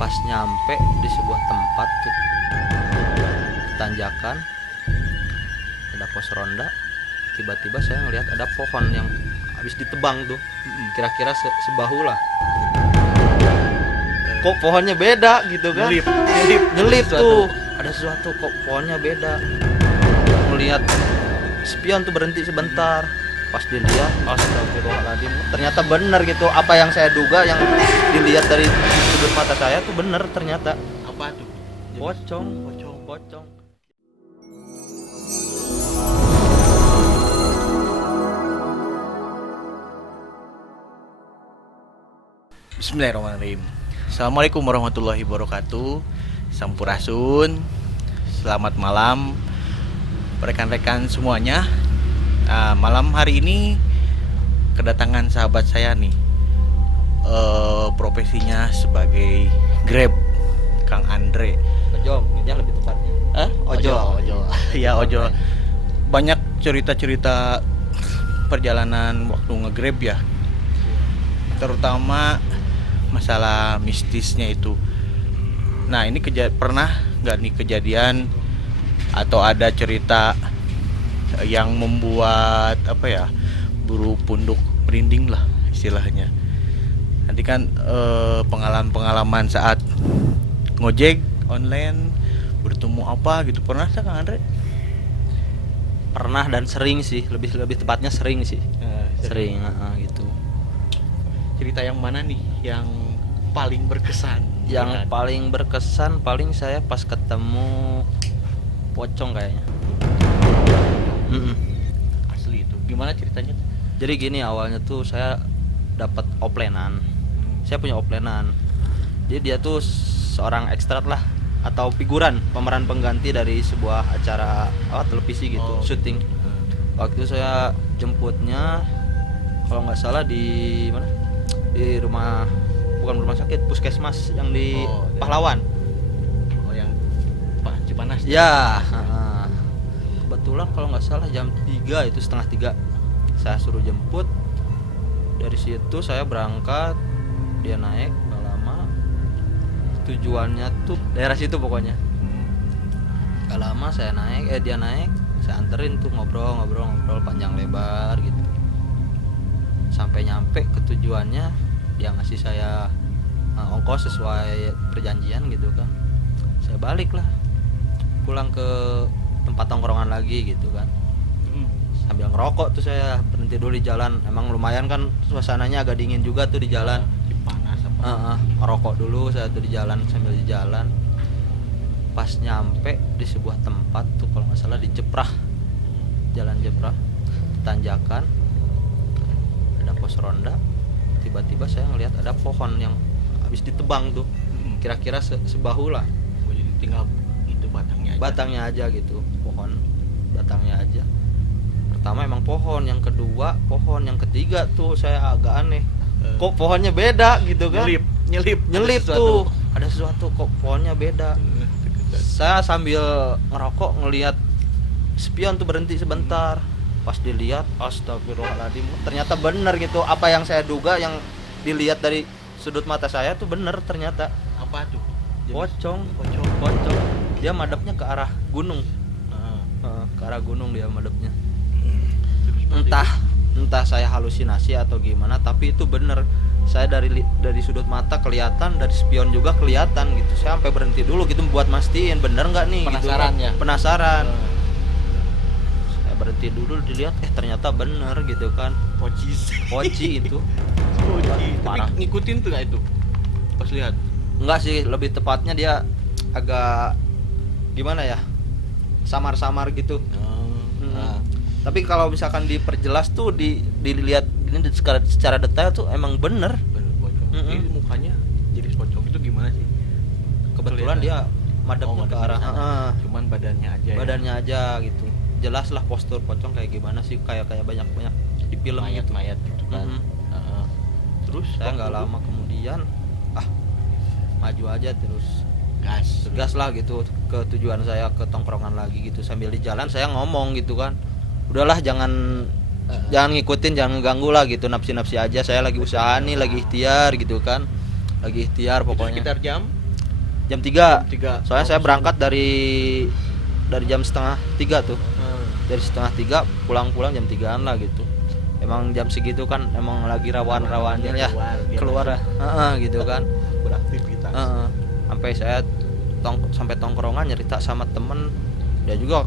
Pas nyampe di sebuah tempat tuh tanjakan, ada pos ronda. Tiba-tiba saya ngelihat ada pohon yang habis ditebang tuh, kira-kira sebahu lah. Kok pohonnya beda gitu kan? Nyelip tuh. Ada sesuatu, kok pohonnya beda. Melihat spion tuh berhenti sebentar. Pas dilihat, astagfirullahaladzim, ternyata benar gitu apa yang saya duga, yang dilihat dari sudut mata saya tuh benar ternyata. Apa tuh? Pocong. Bismillahirrahmanirrahim. Assalamualaikum warahmatullahi wabarakatuh. Sampurasun. Selamat malam rekan-rekan semuanya. Malam hari ini kedatangan sahabat saya nih. Profesinya sebagai Grab, Kang Andre. Ojol, ini lebih tepatnya. Ojol. Ya, ojol. Banyak cerita-cerita perjalanan waktu nge-Grab ya. Terutama masalah mistisnya itu. Nah, ini pernah nggak nih kejadian atau ada cerita yang membuat bulu punduk merinding lah istilahnya. Nanti kan pengalaman saat ngojek online bertemu apa gitu, pernah sih Kang Andre? Pernah dan sering sih, lebih tepatnya sering sih. Sering gitu. Cerita yang mana nih yang paling berkesan? Yang paling berkesan paling saya pas ketemu pocong kayaknya. Asli itu. Gimana ceritanya? Jadi gini, awalnya tuh saya dapat oplenan. Saya punya oplenan. Jadi dia tuh seorang ekstrak lah, atau figuran, pemeran pengganti dari sebuah acara televisi gitu, syuting. Waktu itu saya jemputnya kalau nggak salah di mana? Di rumah, bukan rumah sakit, puskesmas yang di Pahlawan. Yang Cipanas. Ya, kebetulan kalau nggak salah jam 3 itu, setengah 3 saya suruh jemput. Dari situ saya berangkat, dia naik, nggak lama. Tujuannya tuh daerah situ pokoknya. Nggak lama saya naik, dia naik, saya anterin tuh, ngobrol panjang lebar gitu. Sampai nyampe ke tujuannya, dia ngasih saya ongkos sesuai perjanjian gitu kan. Saya balik lah, pulang ke tempat tongkrongan lagi gitu kan. Sambil ngerokok tuh, saya berhenti dulu di jalan. Emang lumayan kan suasananya agak dingin juga tuh di jalan. Panas apa? Ngerokok dulu saya tuh di jalan, sambil di jalan. Pas nyampe di sebuah tempat tuh, kalau nggak salah di Jeprah, jalan Jeprah, tanjakan, ada pos ronda. Tiba-tiba saya ngelihat ada pohon yang habis ditebang tuh, kira-kira sebahu lah. Jadi tinggal itu batangnya aja gitu, pohon batangnya aja. Pertama emang pohon, yang kedua pohon, yang ketiga tuh saya agak aneh, kok pohonnya beda gitu kan. Nyelip tuh, ada sesuatu, kok pohonnya beda. Saya sambil ngerokok ngelihat spion tuh berhenti sebentar. Pas dilihat, astagfirullahaladzim, ternyata benar gitu apa yang saya duga, yang dilihat dari sudut mata saya tuh benar ternyata. Apa tuh? Pocong. Dia madepnya ke arah gunung. Ke arah gunung dia madepnya. Entah saya halusinasi atau gimana, tapi itu bener. Saya dari sudut mata kelihatan, dari spion juga kelihatan gitu. Saya sampai berhenti dulu gitu buat mastiin bener nggak nih. Penasarannya. Gitu. Penasaran. Saya berhenti dulu, dilihat, ternyata bener gitu kan. Poci itu. Tapi ngikutin tuh nggak itu? Pas lihat? Enggak sih, lebih tepatnya dia agak gimana ya? Samar-samar gitu. Tapi kalau misalkan diperjelas tuh, dilihat ini secara detail tuh emang bener. Ini mukanya jadi pocong itu gimana sih? Kebetulan dia madepnya ke arah cuman badannya aja gitu. Jelas lah postur pocong kayak gimana sih, kayak banyak di film mayat gitu kan. Terus saya nggak lama kemudian maju aja terus gas lah gitu ke tujuan saya, ke tongkrongan lagi gitu. Sambil di jalan saya ngomong gitu kan, udahlah jangan ngikutin, jangan ngeganggu lah gitu, nafsi aja, saya lagi usaha nih, lagi ikhtiar gitu kan, lagi ikhtiar pokoknya. Sekitar jam jam 3. 3. Soalnya saya berangkat dari jam setengah 3 tuh. Dari setengah 3 pulang jam 3-an lah gitu. Emang jam segitu kan emang lagi rawan-rawannya ya keluar gitu kan. Beraktivitas. Sampai saya sampai tongkrongan nyerita sama temen, dia juga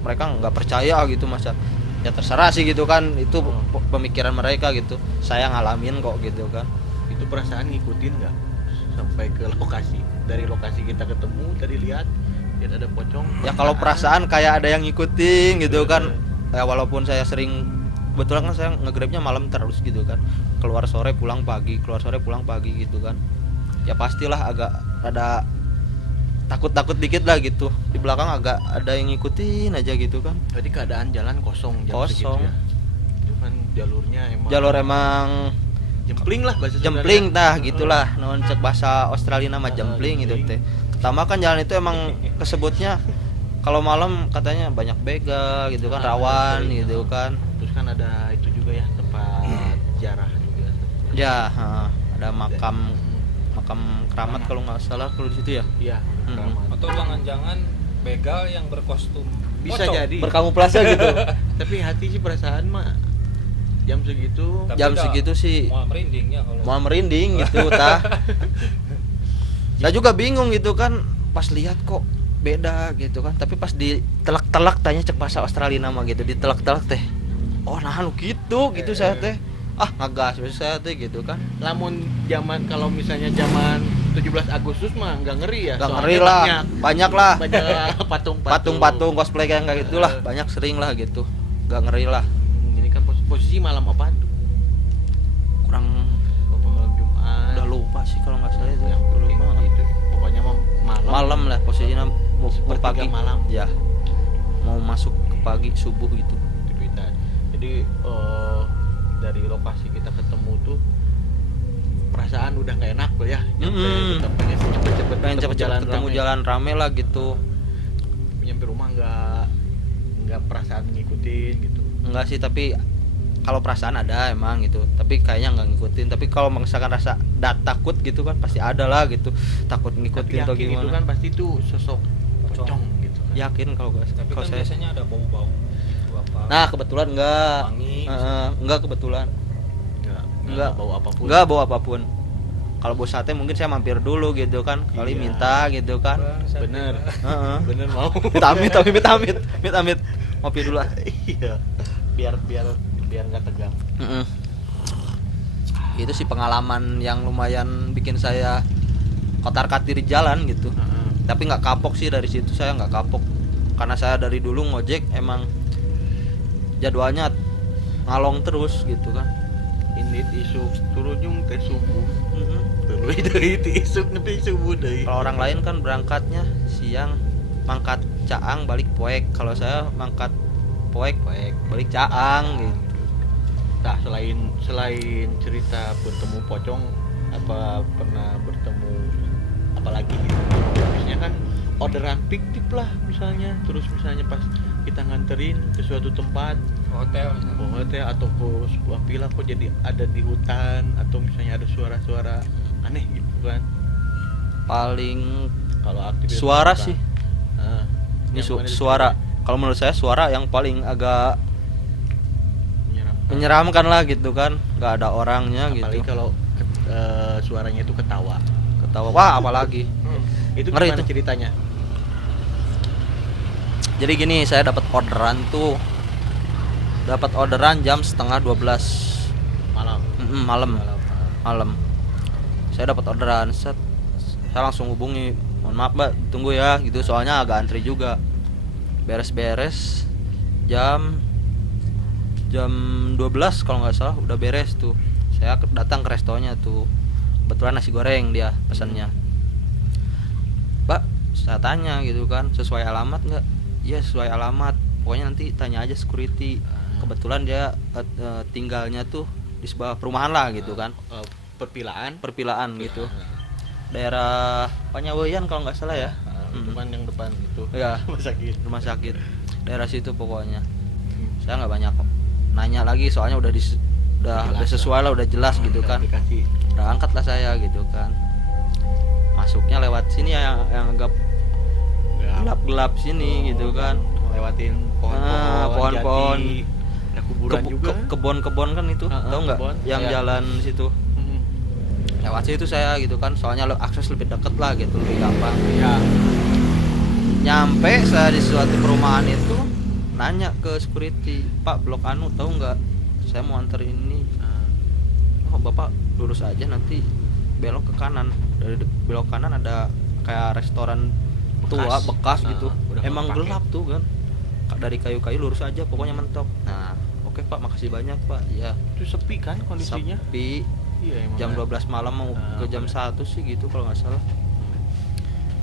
mereka nggak percaya gitu, masa ya terserah sih gitu kan, itu pemikiran mereka gitu, saya ngalamin kok gitu kan. Itu perasaan ngikutin nggak sampai ke lokasi, dari lokasi kita ketemu tadi lihat ada pocong ya kalau perasaan kayak ada yang ngikutin gitu kan ya, walaupun saya sering, kebetulan kan saya nge-grabnya malam terus gitu kan, keluar sore pulang pagi gitu kan, ya pastilah agak ada takut dikit lah gitu, di belakang agak ada yang ngikutin aja gitu kan. Berarti keadaan jalan kosong jam segitu ya. Itu kan jalur emang jempling lah bahasa jempling tah gitulah, non cek bahasa Australia nama jempling itu teh. Pertama kan jalan itu emang kesebutnya kalau malam katanya banyak begal gitu kan, rawan gitu kan. Terus kan ada itu juga ya, tempat jarah juga ya, ada makam keramat kalau nggak salah kalau di situ ya. Iya, atau jangan-jangan begal yang berkostum bisa pocong. jadi Berkamuflase gitu. Tapi hati sih perasaan mah jam segitu. Tapi jam udah segitu sih mau merinding ya kalau mau merinding gitu tah. Saya juga bingung gitu kan, pas lihat kok beda gitu kan, tapi pas ditelak-telak tanya cek bahasa Australia nama gitu, ditelak-telak teh, oh nah gitu saya teh ngegas saya teh gitu kan. Lamun zaman, kalau misalnya zaman 17 Agustus mah nggak ngeri ya. Nggak ngeri lah, banyak lah patung-patung cosplay kayak gitulah, banyak sering lah gitu, nggak ngeri lah. Ini kan posisi malam apa tuh? Kurang Malam Jumat. udah lupa sih kalau nggak salah itu. Yang penting itu pokoknya mah Malam lah posisinya, mau pagi malam. ya, mau masuk ke pagi subuh gitu. Aktivitas. Jadi dari lokasi kita ketemu tuh perasaan udah nggak enak tuh ya. Kita pengen cepet-cepet ketemu jalan rame lah gitu. Nyampe rumah nggak perasaan ngikutin gitu. Enggak sih, tapi kalau perasaan ada emang gitu, tapi kayaknya nggak ngikutin. Tapi kalau misalkan rasa takut gitu kan pasti ada lah gitu, takut ngikutin atau Tapi yakin gimana. itu kan pasti tuh sosok pocong gitu kan. Yakin kalau tapi kan saya. biasanya ada bau-bau gitu apa. Nah kebetulan enggak, Wangi, enggak kebetulan, Nggak bau apapun. enggak bau apapun. Kalau bau sate mungkin saya mampir dulu gitu kan, kali Iya. minta gitu kan. Bener. Heeh. Bener mau. Amit ngopi dulu lah. Iya. Biar nggak tegang. Itu sih pengalaman yang lumayan bikin saya kotar-katir jalan gitu. Tapi nggak kapok sih, dari situ saya nggak kapok, karena saya dari dulu ngojek emang jadwalnya ngalong terus gitu kan. Ini isuk turun yung teh subuh. Terus itu isuk nepi subuh deh. Kalau orang lain kan berangkatnya siang, mangkat Caang balik Poek. Kalau saya mangkat Poek balik Caang gitu. Nah, selain cerita bertemu pocong, apa pernah bertemu apalagi gitu? Biasanya kan orderan fiktif lah misalnya, terus misalnya pas kita nganterin ke suatu tempat, hotel hotel atau ke sebuah villa, kok jadi ada di hutan, atau misalnya ada suara-suara aneh gitu kan. Paling Kalau aktivitas suara hutan. sih. Nah, Ini yang mana suara. diceritain? Kalau menurut saya suara yang paling agak Menyeramkan. menyeramkan lah gitu kan, nggak ada orangnya Apalagi gitu. kalau suaranya itu ketawa. Ketawa, wah apalagi. Itu Ngeri gimana itu. ceritanya? Jadi gini, saya dapat orderan jam setengah 12 Malam. malam. Saya dapat orderan, set, saya langsung hubungi, mohon maaf mbak, tunggu ya gitu, soalnya agak antri juga. Beres-beres jam 12 kalau nggak salah udah beres tuh. Saya datang ke restonya tuh, kebetulan nasi goreng dia pesannya. Mbak, saya tanya gitu kan, sesuai alamat nggak? Iya sesuai alamat, pokoknya nanti tanya aja security. Kebetulan dia tinggalnya tuh di sebuah perumahan lah gitu kan, perpilaan gitu, daerah Panyaweyan kalau nggak salah ya. Itu kan yang depan itu. Ya, rumah sakit daerah situ pokoknya. Saya nggak banyak nanya lagi, soalnya udah Jelas sesuai lah, udah jelas gitu kan. Dikasih. Udah angkat lah saya gitu kan, masuk masuknya lewat sini ya, yang agak gelap-gelap sini gitu kan. Lewatin pohon-pohon, pohon-pohon. jati, ada kuburan juga. Kebon-kebon kan itu, tahu nggak? kebon. Yang Iya. jalan situ. Lewat situ saya gitu kan, soalnya akses lebih deket lah gitu, lebih gampang. Ya. Nyampe saya di suatu perumahan itu, nanya ke security, Pak blok anu tahu nggak? Saya mau anter ini. Oh bapak lurus aja, nanti belok ke kanan. Dari belok kanan ada kayak restoran tua bekas gitu. udah Emang kepake. gelap tuh kan. Dari kayu-kayu lurus aja, pokoknya mentok. Nah, oke Pak, makasih banyak Pak. Ya. Itu sepi kan kondisinya? Sepi. Iya, emang. Jam 12 malam mau ke jam 1 sih gitu kalau nggak salah.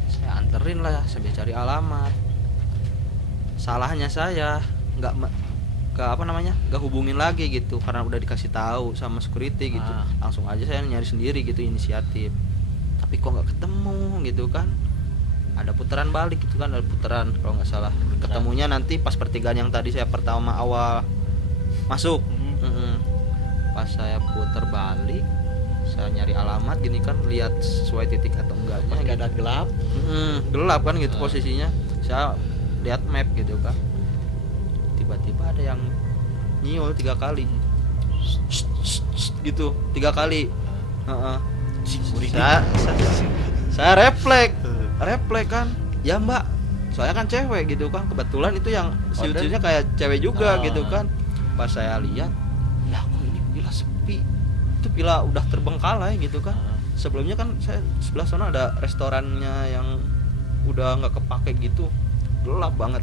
Saya anterin lah, sambil cari alamat. Salahnya saya nggak nggak hubungin lagi gitu, karena udah dikasih tahu sama security gitu. Langsung aja saya nyari sendiri gitu, inisiatif. Tapi kok nggak ketemu gitu kan. Ada putaran balik gitu kan, ada putaran kalau nggak salah. Ketemunya nanti pas pertigaan yang tadi saya pertama awal masuk. Pas saya putar balik, saya nyari alamat gini kan, lihat sesuai titik atau enggaknya. Pas keadaan gelap. Gelap kan gitu posisinya. Saya lihat map gitu kan, tiba-tiba ada yang nyiul 3 kali gitu, 3 kali. Saya refleks kan, ya mbak, soalnya kan cewek gitu kan, kebetulan itu yang siucinya kayak cewek juga gitu kan. Pas saya lihat, lah kok ini villa sepi, itu villa udah terbengkalai gitu kan. Sebelumnya kan saya sebelah sana ada restorannya yang udah nggak kepake gitu, gelap banget.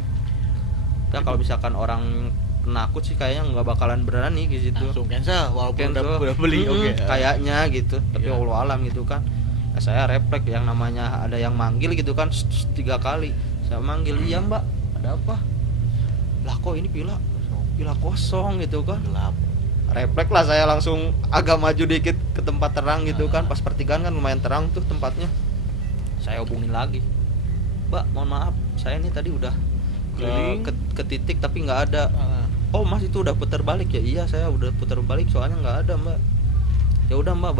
Ya kalau misalkan orang penakut sih kayaknya nggak bakalan berani gitu. Langsung cancel walaupun udah beli. Oke. Kayaknya gitu, tapi Allah alam gitu kan. Nah, saya refleks yang namanya ada yang manggil gitu kan, 3 kali. Saya manggil, iya mbak, ada apa? Lah kok ini villa kosong gitu kan. Gelap. Refleks lah saya langsung agak maju dikit ke tempat terang gitu kan. Pas pertigaan kan lumayan terang tuh tempatnya. Saya hubungin lagi, mbak mohon maaf, saya ini tadi udah ke titik tapi nggak ada. Oh mas itu udah putar balik ya? Iya saya udah putar balik, soalnya nggak ada mbak. Ya udah mbak,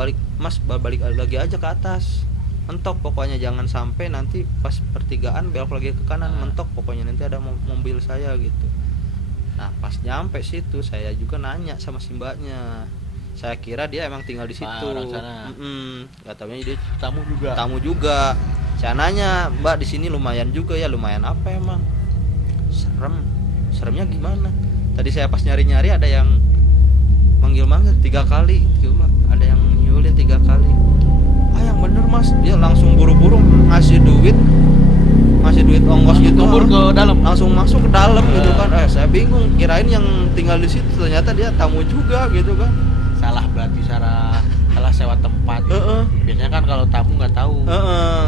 balik lagi aja ke atas, mentok pokoknya, jangan sampai nanti pas pertigaan belok lagi ke kanan, mentok pokoknya, nanti ada mobil saya gitu. Nah pas nyampe situ saya juga nanya sama si mbaknya, saya kira dia emang tinggal di situ. Gak taunya dia tamu juga. Saya nanya, mbak di sini lumayan juga ya? Lumayan apa emang? Seremnya gimana? Tadi saya pas nyari-nyari ada yang manggil-manggil 3 kali gitu, mbak. Ada yang nyulin 3 kali. Yang bener mas, dia langsung buru-buru ngasih duit ongkos gitu, ke dalam, langsung masuk ke dalam gitu kan. Saya bingung, kirain yang tinggal di situ, ternyata dia tamu juga gitu kan. Berarti salah sewa tempat gitu. Biasanya kan kalau tamu nggak tahu,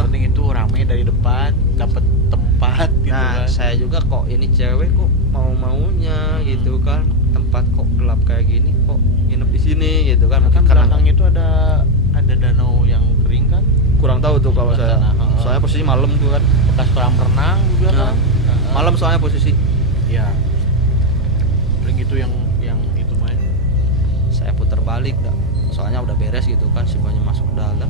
penting itu rame dari depan dapat tempat gitu. Nah kan. saya juga kok ini cewek kok maunya gitu kan, tempat kok gelap kayak gini, kok nginep di sini gitu kan. Kan Karena belakang itu ada danau yang kering kan, kurang tahu tuh kalau saya. Soalnya posisi malam tuh kan, bekas kolam renang juga kan. Malam soalnya posisi. Iya. Kering itu yang itu main. Saya putar balik dah, soalnya udah beres gitu kan, semuanya masuk ke dalam.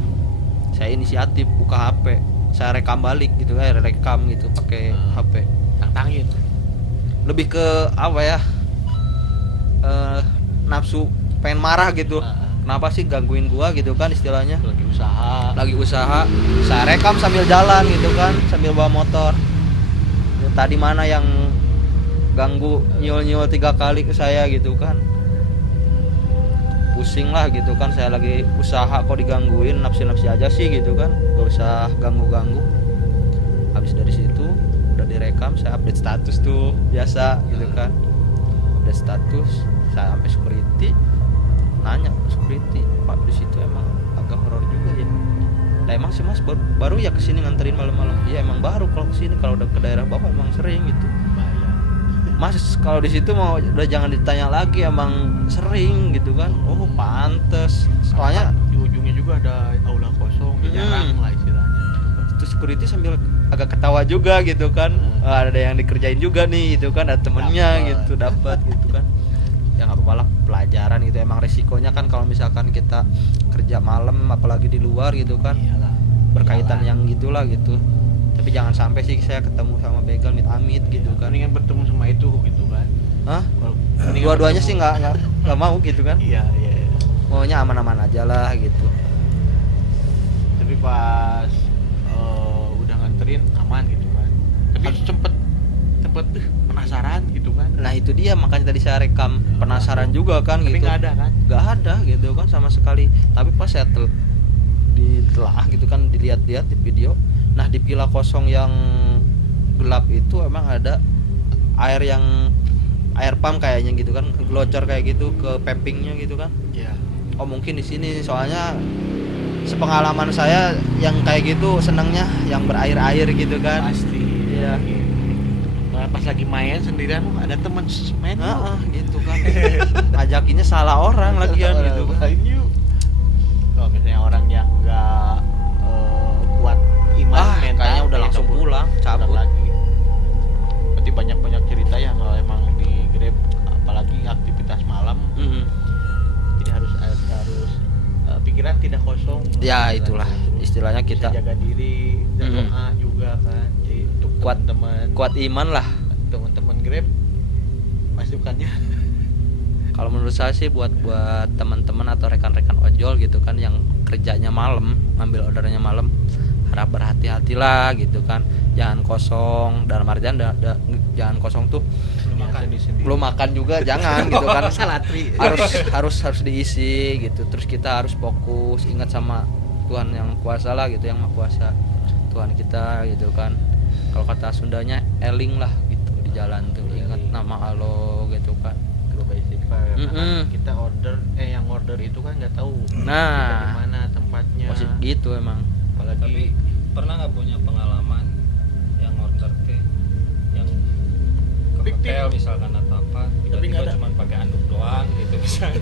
Saya inisiatif buka HP, saya rekam balik gitu kan, rekam gitu pakai HP. Tantangin. Lebih ke apa ya? Nafsu pengen marah gitu. Kenapa sih gangguin gua gitu kan istilahnya. Lagi usaha. Saya rekam sambil jalan gitu kan, sambil bawa motor. Tadi mana yang ganggu nyul 3 kali ke saya gitu kan. Pusing lah gitu kan, saya lagi usaha kok digangguin, nafsi aja sih gitu kan, gak usah ganggu. Habis dari situ udah direkam, saya update status tuh biasa gitu kan, update status. Saya sampai security, nanya ke security, pak di situ emang agak horor juga ya? Lah emang sih mas baru ya kesini nganterin malam-malam? Iya emang baru, kalau kesini kalau udah ke daerah bawah emang sering gitu. Mas kalau di situ mau udah jangan ditanya lagi, emang sering gitu kan. Oh pantes, soalnya di ujungnya juga ada aula kosong, jarang lah istilahnya. Itu security sambil agak ketawa juga gitu kan. Ada yang dikerjain juga nih gitu kan, ada temennya gitu dapat gitu kan. Ya nggak apa-apa lah, pelajaran gitu. Emang resikonya kan kalau misalkan kita kerja malam apalagi di luar gitu kan. Iyalah. berkaitan Jalan. yang gitulah gitu. Tapi jangan sampai sih saya ketemu sama begal amit-amit gitu kan. Mendingan bertemu sama itu gitu kan. Hah? Mendingan Dua-duanya bertemu- sih nggak mau gitu kan. Iya, iya. Maunya aman-aman aja lah gitu. Tapi pas udah nganterin aman gitu kan. Tapi sempet penasaran gitu kan. Nah itu dia makanya tadi saya rekam, penasaran juga kan Tapi gitu. nggak ada kan. Nggak ada gitu kan sama sekali. Tapi pas saya ditelaah gitu kan, dilihat-lihat di video. Nah di pila kosong yang gelap itu emang ada air pump kayaknya gitu kan, glocor kayak gitu ke pipingnya gitu kan. Iya. Oh mungkin di sini soalnya sepengalaman saya yang kayak gitu senangnya yang berair-air gitu kan. Pasti. Iya. Nah, pas lagi main sendirian ada teman main yuk. Heeh, gitu kan. Ngajakinnya salah orang lagian gitu kan. Main yuk. Kalau misalnya orang yang nggak kuat iman mental, kayaknya udah ya langsung cabut. pulang, cabut. Pulang lagi. Berarti banyak cerita ya kalau emang di Grab apalagi aktivitas malam. Mhm. Jadi harus pikiran tidak kosong. Ya itulah istilahnya Bisa kita jaga diri dan Mm. doa juga kan. Jadi untuk Kuat. teman-teman kuat iman lah. teman-teman Grab masukannya. Kalau menurut saya sih buat teman-teman atau rekan-rekan ojol gitu kan yang kerjanya malam, ngambil ordernya malam, harap berhati-hatilah gitu kan. Jangan kosong, dalam artian jangan kosong tuh belum makan juga jangan gitu kan. Salatri. harus diisi gitu. Terus kita harus fokus, ingat sama Tuhan yang kuasa lah gitu, yang maha kuasa, Tuhan kita gitu kan. Kalau kata Sundanya eling lah gitu di jalan tuh, ingat nama Allah gitu kan. Mm-mm. Kita yang order itu kan nggak tahu Nah. kita di mana tempatnya. Positif gitu emang. Tapi Apalagi pernah nggak punya pengalaman yang order ke yang ke Fiktif. hotel misalkan atau apa, Tapi nggak tiba-tiba ada. cuma pakai anduk doang gitu misalnya.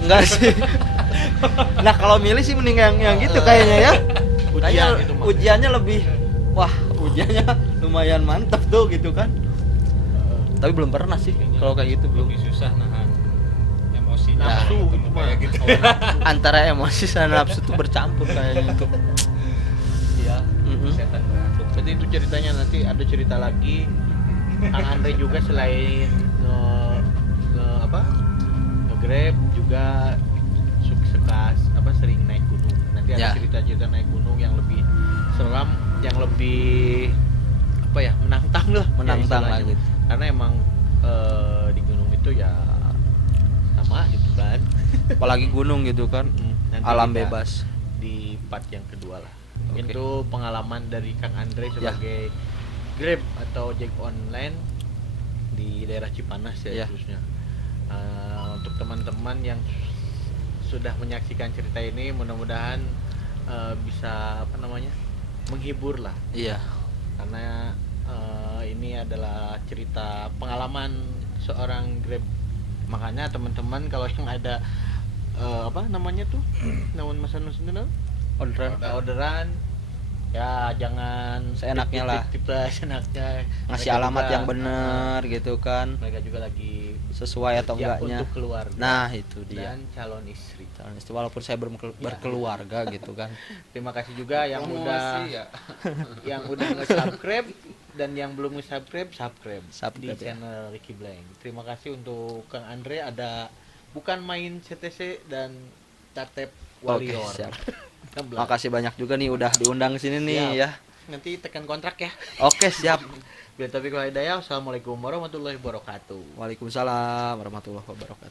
Enggak sih. Nah kalau milih sih mending yang gitu kayaknya ya. Ujian Kayaknya itu mah. ujiannya lebih, wah ujiannya lumayan mantap tuh gitu kan. Tapi belum pernah sih kalau kayak gitu, belum. Lebih susah nahan emosi Nafsu ketemu itu mah. kayak gitu. Antara emosi sama nafsu tuh bercampur kayaknya tuh. Iya. Mm-mm. Setan beranduk. Berarti itu ceritanya, nanti ada cerita lagi. Kang Andre juga selain nge-grab juga sering naik gunung. Nanti ada Ya. cerita-cerita naik gunung yang lebih seram, yang lebih menantang lah. Menantang ya lah istilahnya. gitu. Karena emang di gunung itu ya sama gitu kan. Apalagi gunung gitu kan. Nanti Alam kita bebas. di part yang kedua lah. Mungkin Oke. itu pengalaman dari Kang Andre sebagai Grab atau ojek online di daerah Cipanas ya Ya. khususnya. Untuk teman-teman yang sudah menyaksikan cerita ini, mudah-mudahan bisa menghibur lah, Iya. karena ini adalah cerita pengalaman seorang Grab. Makanya teman-teman kalau yang ada namun mesen orderan ya jangan Seenaknya lah. seenaknya. Ngasih Mereka alamat juga, yang benar gitu kan. mereka juga lagi Sesuai atau siap enggaknya. untuk keluarga Nah, itu dia. dan calon istri. Calon istri, walaupun saya berkeluarga gitu kan. Terima kasih juga yang udah Promosi ya. yang udah nge-subscribe dan yang belum nge-subscribe subscribe di Subscribe, ya. channel Ricky Blank. Terima kasih untuk Kang Andre, ada bukan main CTC dan Tatep Oke, Warrior. siap. 16. Makasih banyak juga nih udah diundang sini nih Siap. ya. Nanti tekan kontrak ya. Oke, siap. Bila taufiq wal hidayah. Wassalamualaikum warahmatullahi wabarakatuh. Waalaikumsalam warahmatullahi wabarakatuh.